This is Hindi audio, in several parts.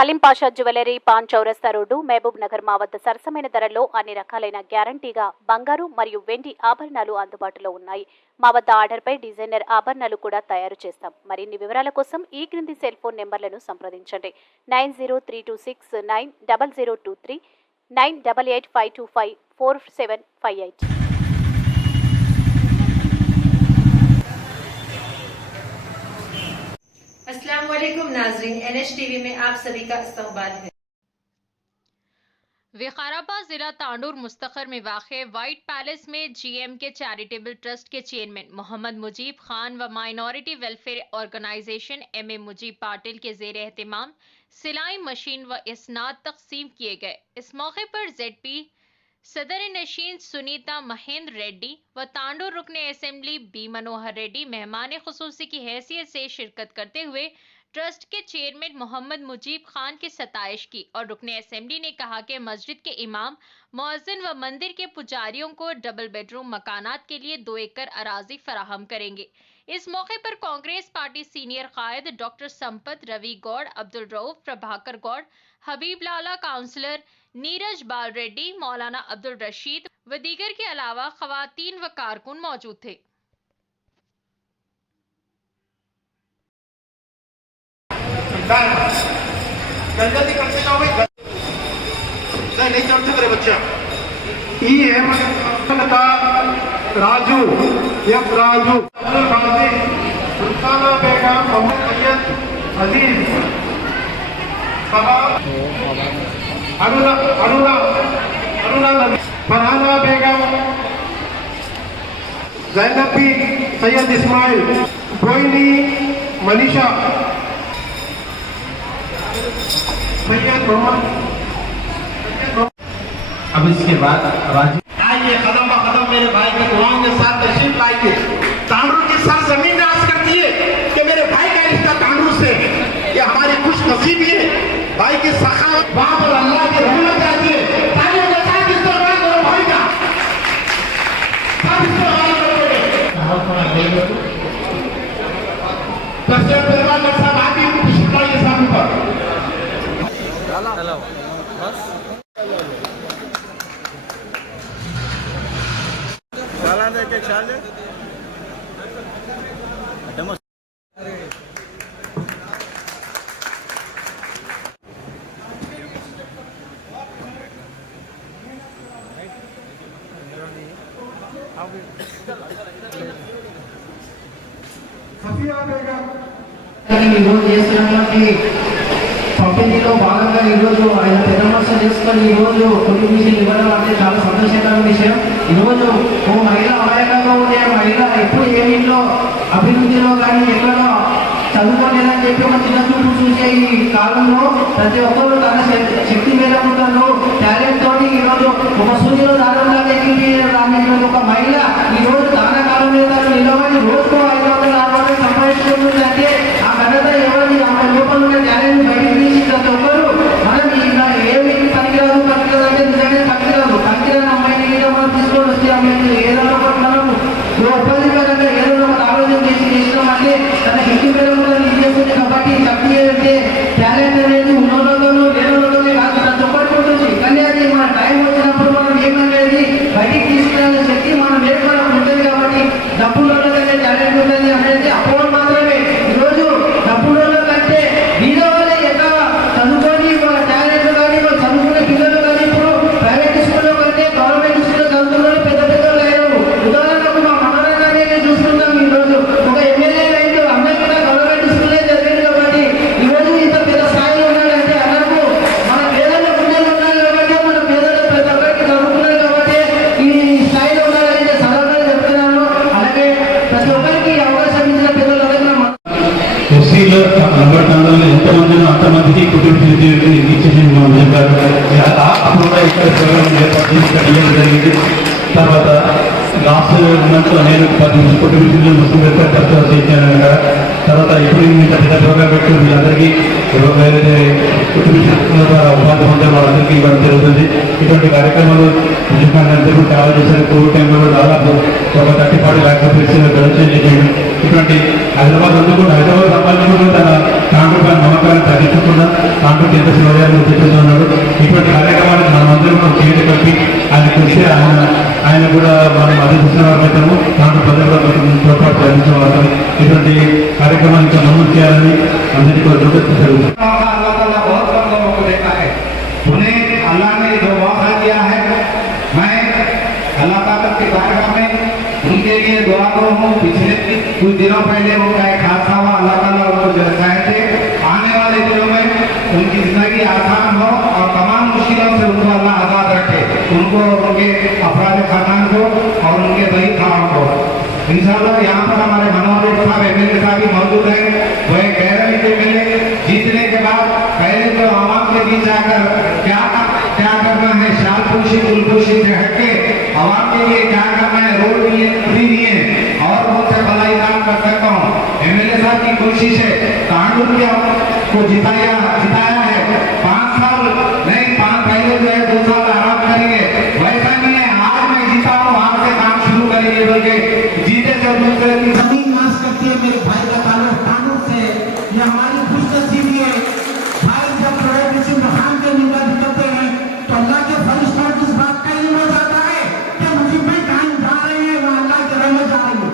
కలీం పాషా జ్యువెలరీ, పాన్ చౌరస్తా రోడ్డు, మహబూబ్ నగర్ మా వద్ద సరసమైన ధరల్లో అన్ని రకాలైన గ్యారంటీగా బంగారు మరియు వెండి ఆభరణాలు అందుబాటులో ఉన్నాయి. మా వద్ద ఆర్డర్పై డిజైనర్ ఆభరణాలు కూడా తయారు చేస్తాం. మరిన్ని వివరాల కోసం ఈ క్రింది సెల్ ఫోన్ నెంబర్లను సంప్రదించండి. 9032690023, 9885254758. अस्सलाम वालेकुम नाज़रीन, NHTV में आप सभी का इस्तकबाल है। विकाराबाद जिला तांडूर मुस्तखर में वाक़े व्हाइट पैलेस में GMK चैरिटेबल ट्रस्ट के चेयरमैन मोहम्मद मुजीब खान व minority welfare organisation MM Mujeeb Patil के ज़ेर एहतमाम सिलाई मशीन व इसनाद तकसीम किए गए। इस मौके पर ZP सदर नशीन सुनीता महेंद्र रेड्डी व तांडूर रुकन असेंबली B मनोहर रेड्डी मेहमान खुसूसी की हैसियत से शिरकत करते हुए ट्रस्ट के चेयरमैन मोहम्मद मुजीब खान की सताइश की और रुकन असेंबली ने कहा कि मस्जिद के इमाम, मुअज्जिन व मंदिर के पुजारियों को डबल बेडरूम मकानात के लिए 2 एकड़ अराजी फराहम करेंगे। इस मौके पर कांग्रेस पार्टी सीनियर कायद डॉक्टर संपत, रवि गौड़, अब्दुल रऊफ, प्रभाकर गौड़, हबीब लाला, काउंसलर नीरज बाल रेड्डी, मौलाना अब्दुल रशीद व दीगर के अलावा खवातीन व कारकुन मौजूद थे। जल्दी करते जाओ भाई, नहीं चढ़ते करे बच्चा। ई है राजू, एफ राजू, अब्दुल बाजी, रुखसाना बेगम, मोहम्मद सैयद अजीज, अरुणा फरहाना बेगम, जैनबी, सैयद इस्माइल, बोइनी मनीषा, सैयद मोहम्मद। अब इसके बाद राजू आइए कदम ब कदम मेरे भाई के दुआओं के साथ तशरीफ लाइए। तांडूर की सर जमीन राज करती है कि मेरे भाई का रिश्ता तांडूर से है। ये हमारी खुश नसीबी है। भाई की सखावत बाप और अल्लाह की रहमत आती है। तालियों के साथ इस्तेमाल करो भाई का, सब इस्तेमाल करो। प्रेसिडेंट पहलवान साहब आप ही खुश कराइए साहब पर। हेलो बस చాలా देके చాలే డెమో సఫియా బేగం ఈరోజు చేస్తున్నటువంటి పంపిణీలో భాగంగా ఈరోజు ఆయన పెద్ద మనసు చేసుకొని ఈరోజు కొన్ని విషయాలు ఇవ్వడం అంటే చాలా సంతోషకరమైన విషయం. ఈరోజు ఓ మహిళ అమాయకంగా ఉండే మహిళ ఎప్పుడు ఏ ఇంట్లో అభివృద్ధిలో కానీ ఎక్కడో చదువుకోలేదని చెప్పి ఒక చిన్న చూపు చూసే ఈ కాలంలో ప్రతి ఒక్కరు తన శక్తి మేరకు తను టాలెంట్ తోటి ఈరోజు ఒక సూర్యులో దారుణంగా రానటువంటి ఒక మహిళ ఈరోజు దాన కాలం మీద నిలబడి రోజుకు 500 సంపాదించుకుంటుందంటే ఆ ఘనత ఎవరి ఆమె లోపల ఉన్న టాలెంట్ బయటకు తీసి ప్రతి ఒక్కరు మనం ఏమి పనికిరాదు అంటే నిజంగా పనికిరాని అమ్మాయిని ఏదో మనం తీసుకొని వస్తే అమ్మాయిని ఏదో ఒకటి మనం ఉపాధిపరంగా ఏదో ఒకటి ఆలోచన చేసినామంటే తన శక్తి మేరకు ఇది చేస్తుంది. కాబట్టి శక్తి అంటే టాలెంట్ అనేది ఉన్నోళ్ళలోనూ లేనోళ్ళలోనే కాదు, ప్రతి ఒక్కరికి ఉంటుంది. కానీ అది మన టైం వచ్చినప్పుడు మనం ఏమనేది బయటికి తీసుకునే శక్తి మన మేరకు ఉంటుంది. కాబట్టి డబ్బుల్లో కంటే టాలెంట్ ఉంటుంది అనేది అప్పుడు మాత్రమే. ఈరోజు డబ్బుల్లో కంటే వీడియో వల్ల ఎక్కడ చదువుకొని టాలెంట్ కానీ చదువుకునే పిల్లలు కానీ ఇప్పుడు ప్రైవేట్ స్కూల్లో కంటే గవర్నమెంట్ స్కూల్లో చదువుకున్న పెద్ద పెద్దలు అయ్యారు. ఉదాహరణకు మా మనోరంగానే చూస్తున్నాం. ఈరోజు ఒక ఎమ్మెల్యే రైతు అందరూ కూడా గవర్నమెంట్ స్కూల్లో చదివారు. కాబట్టి ఈరోజు ఇంత పెద్ద స్థాయిలో ఉన్నాడంటే అందరూ మన పేదల గుండెలు ఉన్నారు కాబట్టి మన పేదలు ప్రతి ఒక్కరికి చదువుకున్నారు కాబట్టి ఈ స్థాయిలో ఉన్నారని సరళంగా చెప్తున్నాను. అలాగే ప్రతి ఒక్కరికి అవకాశం ఇచ్చిన పిల్లలందరూ ఎస్సీలో నంబర్ తాండూరులో ఎంతమందినో అంతమందికి కుటుంబ ఇచ్చేసి మనం చెప్పారు. అప్పుడు కూడా ఇక్కడ ప్రోగ్రాం ఏర్పాటు చేయడం జరిగింది. తర్వాత లాస్ట్ మంత్ నేను 10 కుటుంబ ముస్లిం వెల్ఫేర్ ట్రస్ట్ చేశాను. తర్వాత ఇప్పుడు ఇంత పెద్ద ప్రోగ్రాం పెట్టి వీళ్ళందరికీ వేరే కుటుంబ ద్వారా ఉపాధి పొందే వాళ్ళందరికీ ఇవ్వడం జరుగుతుంది. ఇటువంటి కార్యక్రమాలు నిజంగా అందరూ చాలా చేశారు. కోవిడ్ టైంలో దాదాపు ఒక 30-40 లక్షల రూపాయలు డొనేషన్ చేసేయడం, ఇటువంటి హైదరాబాద్ అందుకు హైదరాబాద్ సంబంధించి తన తాండ్రు పైన నమ్మకాన్ని తగ్గించకుండా తాండ్రుకి ఎంత సేవ చేయాలని చెప్తున్నాడు. ఇటువంటి కార్యక్రమానికి మనమందరం మనం చేతి కట్టి ఆయన కృషి ఆయన కూడా మనం అధిస్తున్న వారితము తాండ్రు ప్రజల తోడ్పాటు అందించిన వారు ఇటువంటి కార్యక్రమానికి నమోదు చేయాలని అందరికీ జరుగుతుంది. अल्लाह ताला बहुत कम लोगों को देता है। उन्हें अल्लाह ने जो मौका दिया है, मैं अल्लाह ताला के बारगाह में उनके लिए दुआ करूँ हूँ। पिछले कुछ दिनों पहले उनका एक हादसा हुआ, अल्लाह ताला उनको जो चाहे थे आने वाले दिनों में उनकी जिंदगी आसान हो और तमाम मुश्किलों से उनको अल्लाह आजाद रखे, उनको उनके अफराद खानदान को और उनके बड़ी खाम को। इंशाअल्लाह यहाँ पर हमारे मनोहर साहब एमएलए साहब भी मौजूद हैं। वो एक गैर मिले जीतने के बाद पहले तो आवाम के बीच आकर क्या करना है, शाल पोशी गुलपोशी से हटके आवाम के लिए क्या करना है, रोड लिए फ्री दिए और उनसे भलाई काम कर सकता हूँ। एमएलए साहब की कोशिश है, तांडुर को जिताया है। 5 साल नहीं, 5 पहले जो है 2 साल आराम करेंगे, वैसा नहीं है आज मैं जीता हूँ वहां से काम शुरू करेंगे बोल के जीते जब दूसरे दिन जमीन नाश करती है। मेरे भाई का ताल्लुक तांडुर से, ये हमारी खुशनसीबी है। भाई जब बड़े किसी मकान के निगाह दिखाते हैं तो अल्लाह के फरिश्तों को इस बात का इल्म हो जाता है कि मुझे भाई कहाँ जा रहे हैं, वहाँ अल्लाह के रहमत जा रही है।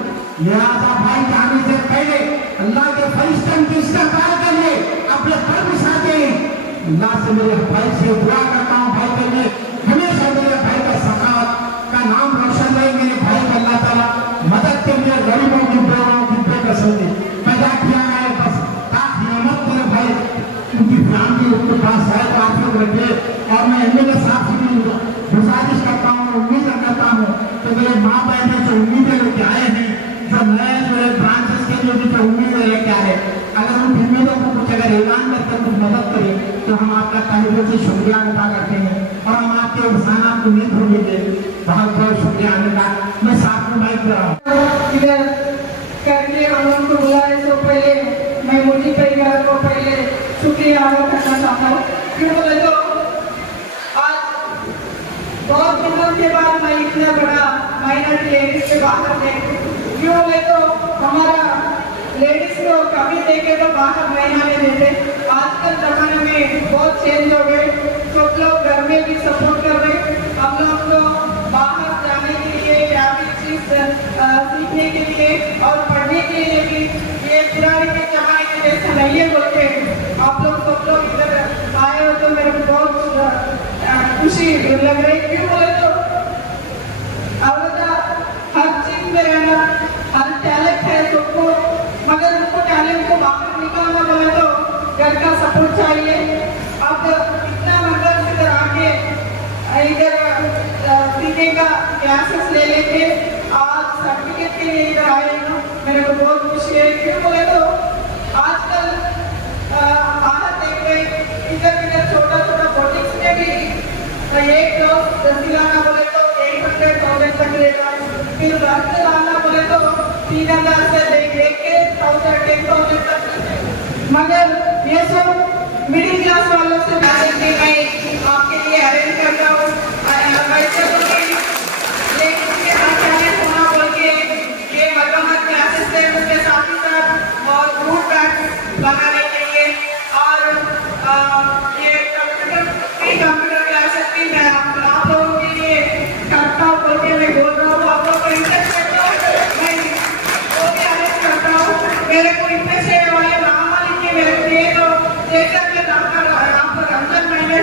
लिहाजा भाई जाने से पहले अल्लाह के फरिश्तों की इस्तेमाल करिए, अपने पर बिछाते हैं। अल्लाह से मेरे भाई से दुआ करता हूँ, भाई के लिए हमेशा मेरे भाई का सखावत का नाम रोशन रहे। मेरे भाई का अल्लाह ताला मदद के लिए गरीबों की बेवाओं की बेकसों ने पैदा किया है, बस ताकि हिम्मत मेरे भाई उनकी फैमिली उनके पास है तो आप लोग रखिए। और मैं एमएलए साहब से भी गुजारिश करता हूँ, उम्मीद करता हूँ तो मेरे माँ बहन जो उम्मीदें लेके आए हैं, जो नए जो है ब्रांचेस के लिए भी जो उम्मीदें लेके आए, अगर उन उम्मीदों को कुछ अगर ऐलान करके कुछ मदद करें तो हम आपका तहे दिल से शुक्रिया अदा करते हैं और हम आपके एहसानात को नहीं भूलेंगे। बहुत बहुत शुक्रिया आने का। मैं साथ में माइक दे रहा हूँ। इधर करके हम लोग को बुलाने से पहले मैं मोदी परिवार को पहले शुक्रिया अदा करना चाहता हूँ। क्यों बोले तो आज बहुत दिनों के बाद मैं इतना बड़ा माइनॉरिटी लेडीज से बात करते हैं। क्यों बोले तो हमारा लेडीज को कभी देखे तो बाहर महीना में देते, आजकल जमाने में बहुत चेंज हो गए। सब लोग घर में भी सपोर्ट कर रहे, हम लोग को बाहर जाने के लिए या भी चीज सीखने के लिए और पढ़ने के लिए भी ये पुराने के जमाने के जैसे नहीं है बोलते। आप लोग सब लोग इधर आए हो तो मेरे को बहुत खुशी लग रही। क्यों बोले तो हर चीज में रहना, हर टैलेंट है सबको, मगर उनको टैलेंट को बाहर निकालना बोले तो घर का सपोर्ट चाहिए। अब इतना मतलब इधर आके इधर सीखने का क्लासेस ले लेके आज सर्टिफिकेट के लिए इधर आए हैं, मेरे को बहुत खुशी है। क्यों बोले तो आजकल बाहर देख रहे इधर छोटा छोटा बोटिक्स में भी एक लोग 10 लाना बोले तो 800,000 तक लेगा, फिर रक्त लाना बोले तो 3,000 से लेके 10,000 तक। मगर ये सब मिडिल क्लास वालों से बातें की मैं आपके लिए अरेंज करता हूँ। वैसे तो लेकिन उसके साथ होना बोल के ये मरम्मत क्लासेस है, उसके साथ ही साथ और फूड बैग लगाने के लिए और ये कंप्यूटर क्लासेस भी मैं आप लोगों के लिए करता हूँ बोल के मैं बोल रहा हूँ। आप लोग को इंटरेस्ट करता हूँ मैं वो भी अरेंज करता हूँ। मेरे को इंटरेस्ट है वाले नाम वाली के मेरे को ये तो जैसा मैं यहाँ पर रमजान महीने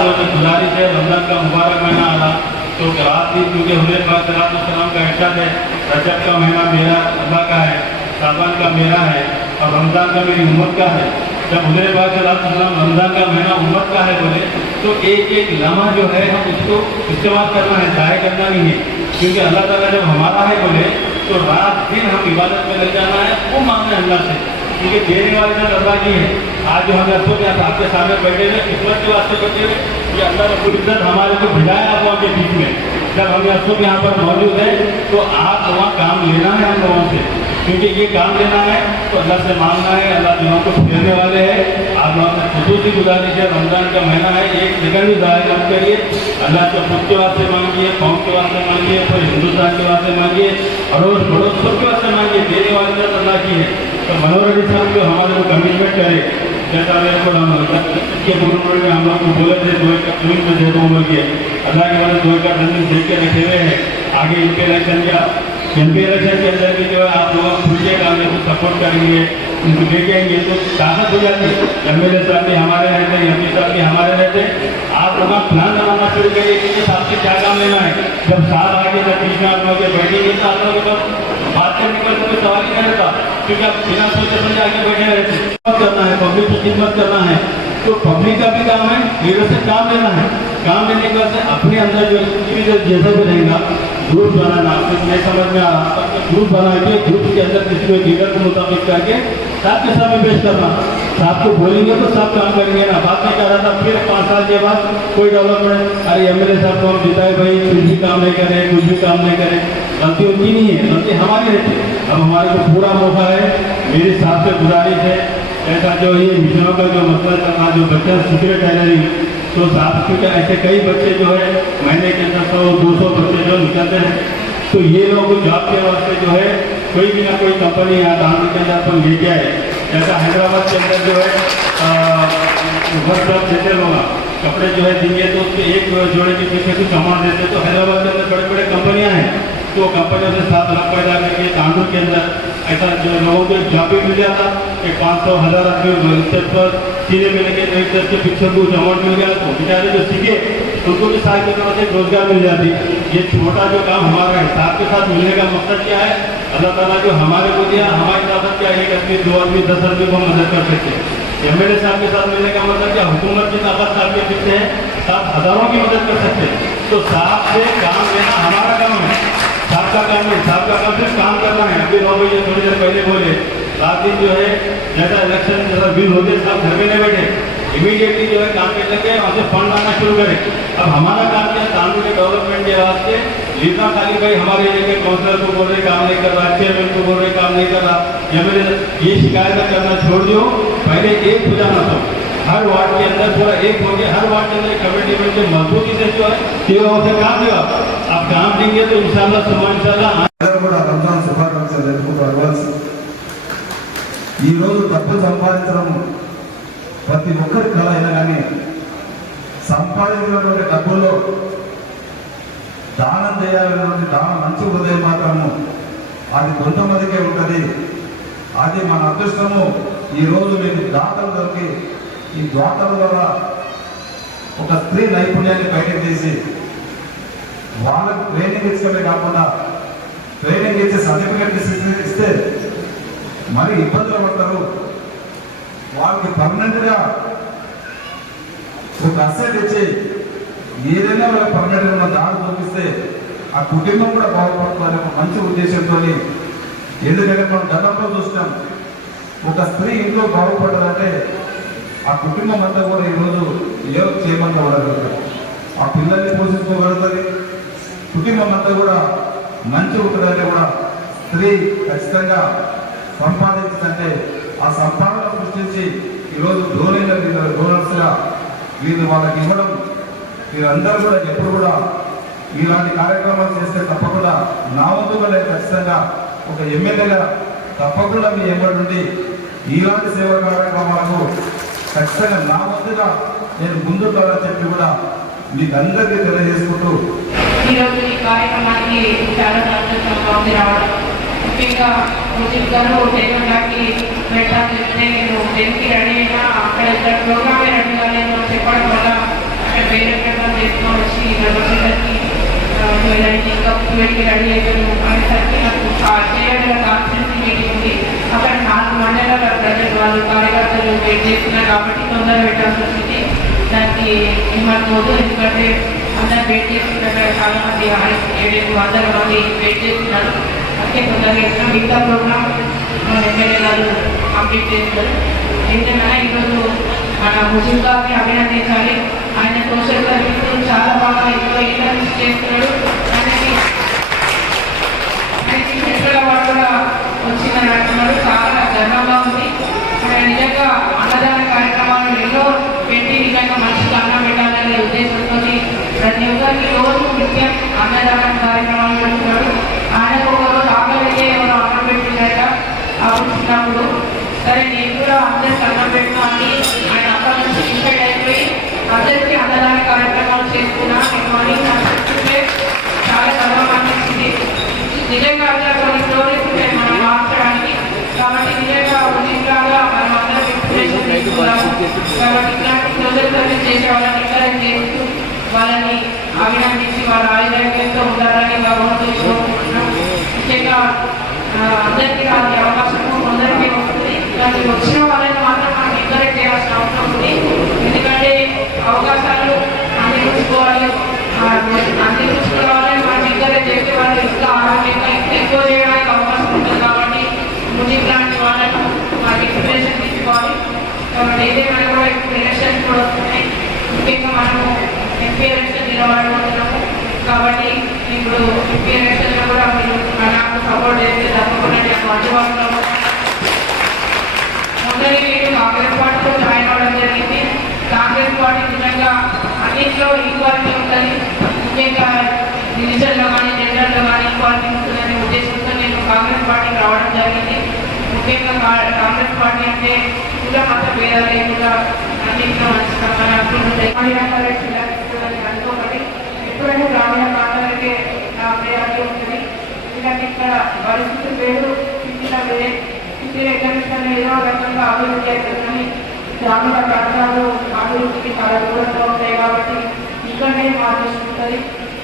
आज जो गुजारिश है, रमजान का मुबारक महीना आ रहा तो रात दिन क्योंकि हुजूर पाक सल्लल्लाहु का इरशाद है, रजब का महीना मेरा अल्लाह का है, शाबान का मेरा है और रमजान का मेरी उम्मत का है। जब हुजूर पाक सल्लल्लाहु अलैहि वसल्लम रमजान का महीना उम्मत का है बोले तो एक एक लम्हा जो है हम उसको इस्तेमाल करना है, ज़ाया करना नहीं है। क्योंकि अल्लाह ताला जब हमारा है बोले तो रात दिन हम इबादत में लग जाना है, वो मांगना है अल्लाह से, क्योंकि देने वाले जब अल्लाह की है। आज जो हमें अफसोस यहाँ आपके सामने बैठे हुए किस्मत के वास्ते बैठे हुए, ये अल्लाह रब्बुल इज्जत हमारे को भिजाया आप लोगों के बीच में। जब हम अफसोस यहाँ पर मौजूद है तो आप वहाँ काम लेना है हम लोगों से, क्योंकि ये काम लेना है तो अल्लाह से मांगना है, अल्लाह दिलों को फेरने वाले हैं। आप लोगों से खुसूसी गुजारिश है, रमजान का महीना है, एक जगह भी ज़ाया मत करिए। अल्लाह से खुद के वास्ते मांगिए, कौम के वास्ते मांगिए, फिर हिंदुस्तान के वास्ते मांगिए, अड़ोस पड़ोस सबके वास्ते मांगिए। देने वाली बात अल्लाह की है। तो मनोहर रेड्डी साहब जो हमारे को कमिटमेंट करे, जैसा मेरे को के गुरु ने हम लोग को बोले थे 2 एकड़ जमीन में दे दो बोलिए, अल्लाह के वाले 2 एकड़ जमीन दे के रखे हुए हैं। आगे इनके इलेक्शन का एमपी इलेक्शन के अंदर भी जो है आप लोग खुले काम को सपोर्ट करेंगे, उनको लेके आएंगे तो ताकत हो जाती है। एमएलए साहब भी हमारे रहते, एमपी साहब भी हमारे रहते। आप लोग प्लान बनाना शुरू करिए कि साहब से क्या काम लेना है। जब साहब आगे जब बीच में आप लोग बैठेंगे तो आप लोगों के पास बात करने का कोई सवाल ही नहीं रहता, क्योंकि आप बिना सोचे समझे आगे बैठे रहते। करना है, पब्लिक की खिदमत करना है, तो पब्लिक का भी काम है, लीडर से काम लेना है। काम लेने के बाद अपने अंदर जो जैसा भी रहेगा ग्रुप बनाना, नहीं समझ में आ रहा ग्रुप बना के ग्रुप के अंदर किसी लीडर के मुताबिक करके साथ के साथ पेश करना। साहब को बोलेंगे तो सब काम करेंगे ना। बात नहीं कर रहा था, फिर 5 साल के बाद कोई डेवलपमेंट, अरे एमएलए साहब को हम जिताए भाई, कुछ भी काम नहीं करें, कुछ भी काम नहीं करें। गलती उनकी नहीं है, गलती हमारी रहती है। अब हमारे को पूरा मौका है। मेरे साहब से गुजारिश है, ऐसा जो ये मिशनों का जो मसला चल रहा, जो बच्चा सीक्रेट टेलरिंग, तो साहब क्योंकि ऐसे कई बच्चे जो है महीने के अंदर 100-200 बच्चे जो निकलते हैं, तो ये लोग जॉब के वास्ते जो है कोई भी ना कोई कंपनी यहाँ दान के अंदर अपन ले जाए। जैसा हैदराबाद के अंदर जो है वर्क देते लोग कपड़े जो है देंगे तो उसके एक जोड़े के पीछे कुछ अमाउंट देते। तो हैदराबाद के अंदर बड़े बड़े कंपनियाँ हैं, तो कंपनियों से 7 लाख पैदा करके तांडूर के अंदर ऐसा जो लोगों को जॉब भी मिल जाता, एक 500-1000 आदमी स्टेप पर सीने में लेके एक दस के पीछे कुछ अमाउंट मिल गया, तो बेचारे जो सीखे उनको भी साथ की तरफ से रोजगार मिल जाती। ये छोटा जो काम हमारा है, साथ के साथ मिलने का मकसद क्या है, अल्लाह ताला जो हमारे को दिया, हमारी ताकत क्या है, 1 आदमी 2 आदमी 10 आदमी को मदद कर सकते हैं। एमएलए साहब के साथ मिलने का मतलब क्या, हुकूमत की ताकत साहब के पीछे है, साहब हजारों की मदद कर सकते हैं। तो साहब से काम लेना हमारा काम है, साहब का काम नहीं। साहब का काम सिर्फ काम करना है। अभी 9 बजे थोड़ी देर पहले बोले, रात दिन जो है जैसा इलेक्शन जैसा बिल होते साहब घर में नहीं बैठे, इमीडिएटली जो है काम करने लगे, वहाँ से फंड आना शुरू करें। अब हमारा काम क्या, तांडूर के डेवलपमेंट के वास्ते लिखना खाली भाई हमारे एरिया के काउंसलर को बोल रहे काम नहीं कर रहा, चेयरमैन को बोल रहे काम नहीं कर रहा, या मेरे ये शिकायत करना छोड़ दियो। पहले एक हो जाना था, हर वार्ड के अंदर पूरा एक हो गया, हर वार्ड के अंदर कमेटी में जो मजबूती से जो है सेवा से काम देगा। आप काम देंगे तो इंशाल्लाह सुबह इंशाल्लाह కూడా రంజాన్ శుభాకాంక్షలు జరుపుకోవాలి। ఈ రోజు డబ్బు సంపాదించడం ప్రతి ఒక్కరి కళ అయినా కానీ సంపాదించినటువంటి డబ్బుల్లో దానం చేయాలనేటువంటి దానం మంచి హృదయం మాత్రము అది కొంతమందికే ఉంటుంది। అది మన అదృష్టము। ఈరోజు మీకు దాతలు దొరికి ఈ దాతల ద్వారా ఒక స్త్రీ నైపుణ్యాన్ని బయటకు తీసి వాళ్ళకు ట్రైనింగ్ ఇచ్చడమే కాకుండా ట్రైనింగ్ ఇచ్చే సర్టిఫికేట్ ఇస్తే మరి ఇబ్బందులు పడతారు। వాళ్ళకి పర్మనెంట్గా ఒక అసెట్ ఇచ్చి ఏదైనా వాళ్ళకి పర్మనెంట్గా ఉన్న దారి చూపిస్తే ఆ కుటుంబం కూడా బాగుపడుతుందని ఒక మంచి ఉద్దేశంతో, ఎందుకంటే మనం గతంలో చూసినాం, ఒక స్త్రీ ఇంట్లో బాగుపడదంటే ఆ కుటుంబం అంతా కూడా ఈరోజు ఏదో చేయమంతా పడగలుగుతారు, ఆ పిల్లల్ని పోషించుకోగలుగుతుంది, కుటుంబం అంతా కూడా మంచి ఉంటుందంటే కూడా స్త్రీ ఖచ్చితంగా సంపాదించిందంటే ఆ సంపాదన సృష్టించి ఈరోజు డోనర్స్గా వీళ్ళు వాళ్ళకి ఇవ్వడం, వీరందరూ కూడా ఎప్పుడు కూడా ఇలాంటి కార్యక్రమాలు చేస్తే తప్పకుండా నా వంతుగా నేను ఖచ్చితంగా ఒక ఎమ్మెల్యేగా తప్పకుండా మీ ఎంబడి నుండి ఇలాంటి సేవా కార్యక్రమాలకు ఖచ్చితంగా నా వంతుగా నేను ముందుంటానని చెప్పి కూడా మీకు అందరికీ తెలియజేసుకుంటూ ఈరోజు ఈ కార్యక్రమానికి చాలా సంతోషంగా ఉంది రావడం। ముఖ్యంగా ముజిబ్ గారు 10 గంటలకి పెట్టాలని చెప్తే నేను 10కి రెడీ అయినా అక్కడ ఇక్కడ ప్రోగ్రామే రెడీ కాలేదు అని చెప్పడం వల్ల అక్కడ వచ్చేసరికి 12 ఇంకా 12కి రెడీ అయిపోయాను అనేసరికి నాకు చేయాలి కాన్ఫరెన్స్ మీటింగ్ ఉంది. అక్కడ 4 మండలాల ప్రజలు వాళ్ళు కార్యకర్తలు వెయిట్ చేస్తున్నారు కాబట్టి తొందర పెట్టాల్సి వచ్చింది. దానికి ఏమనుకోదు, ఎందుకంటే అందరు వెయిట్ చేస్తున్నారు, చాలా మంది 700 మంది వెయిట్ చేస్తున్నారు. అందుకే తొందరగా వేసిన మిగతా ప్రోగ్రామ్ ఎమ్మెల్యే గారు కంప్లీట్ చేస్తారు. ఏంటంటే ఈరోజు మన ముజిబ్ గారిని అభినందించాలి. ఆయన సోషల్ సర్వీస్ చాలా బాగా ఎక్కువ ఇంటర్వ్యూస్ చేస్తున్నాడు. ఆయనకి సెంట్రల్ అవార్డు కూడా వచ్చిందని అంటున్నాడు. చాలా గర్వంగా ఉంది. ఆయన నిజంగా అన్నదాన కార్యక్రమాలు ఎన్నో పెట్టి నిజంగా మనిషికి అన్నం పెట్టాలనే ఉద్దేశంతో ప్రతి ఒక్కరికి రోజు నిత్యం అన్నదాన కార్యక్రమాలు పెడుతున్నాడు. ఆయనకు ఒక రోజు ఆకలికే ఎవరు అన్నం పెట్టిందట అప్పుడు చిన్నప్పుడు. సరే నేను కూడా అందరికి అన్నం పెట్టినా అని ఆయన అక్కడ నుంచి ఇన్సైడ్ అయిపోయి అందరికీ అన్నదాన కార్యక్రమాలు చేస్తున్నా నేను అని చూస్తే చాలా గర్వం అనిపించింది. నిజంగా అట్లా కొన్ని స్టోరీస్ ఉంటాయి మనం మార్చడానికి. కాబట్టి నిజంగా ఉచితంగా మనం అందరం ఇన్స్పిరేషన్ తీసుకున్నాము. కాబట్టి ఇలాంటి సోషల్ సర్వీస్ చేసే వాళ్ళని ఎంకరేజ్ చేస్తూ వాళ్ళని అభినందించి వాళ్ళ ఆయుర్వేదంతో ఉండాలని భగవంతుని కోరుకుంటున్నాం. ముఖ్యంగా అందరికీ రాని అవకాశము అందరికీ వస్తుంది. దానికి వచ్చిన వాళ్ళని మాత్రం మనం ఎంకరేజ్ చేయాల్సిన అవసరం ఉంది. ఎందుకంటే అవకాశాలు అందిపుచ్చుకోవాలి, అందిపుచ్చుకోవాలని మనం ఎంకరేజ్ చేస్తే వాళ్ళు ఇంకా ఆరోగ్యంగా ఇంకా ఎక్కువ చేయడానికి అవకాశం ఉంటుంది. కాబట్టి ముజిబ్ లాంటి వాళ్ళను మనకి ఇన్స్పిరేషన్ తీసుకోవాలి. కాబట్టి ఏదైనా కూడా ఇప్పుడు ఎలక్షన్స్ కూడా వస్తున్నాయి. ముఖ్యంగా మనము ఎంపీ ఎలక్షన్ నిలబడబోతున్నాము. కాబట్టి ఇప్పుడు ఎంపీ ఎలక్షన్లో కూడా మీరు నాకు సపోర్ట్ చేస్తే తప్పకుండా నేను అందుబాటులో మొదటి నేను కాంగ్రెస్ పార్టీలో జాయిన్ అవ్వడం జరిగింది. కాంగ్రెస్ పార్టీ నిజంగా అన్నింటిలో ఈక్వాలిటీ ఉంటుంది. ముఖ్యంగా రిలీజన్లో కానీ జెండర్లో కానీ ఈక్వాలిటీ ఉంటుందనే ఉద్దేశంతో నేను కాంగ్రెస్ పార్టీకి రావడం జరిగింది. ముఖ్యంగా కాంగ్రెస్ పార్టీ అంటే కూడా మత భేదాలు లేకుండా అన్నింటిలో మంచిగా అనుకుంటుంది. అనుకోకండి, ఎప్పుడైనా గ్రామీణ ప్రాంతాలకే ప్రయాణం ఉంటుంది. ఎందుకంటే ఇక్కడ పరిస్థితులు వేరు, సిటీలో వేరే. సిటీ ఎగ్జామినేషన్ ఏదో రకంగా అభివృద్ధి అవుతుందని గ్రామీణ ప్రాంతాలు అభివృద్ధికి చాలా దూరంగా ఉంటాయి. కాబట్టి ఇక్కడనే మార్పు ఉంటుంది.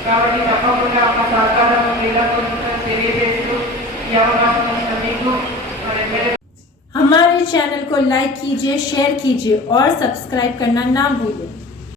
కాబట్టి తప్పకుండా మా సహకారం వీళ్ళకు తెలియజేస్తూ ఈ అవకాశం ఇచ్చిన మీకు మరి हमारे चैनल को लाइक कीजिए, शेयर कीजिए और सब्सक्राइब करना ना भूलें।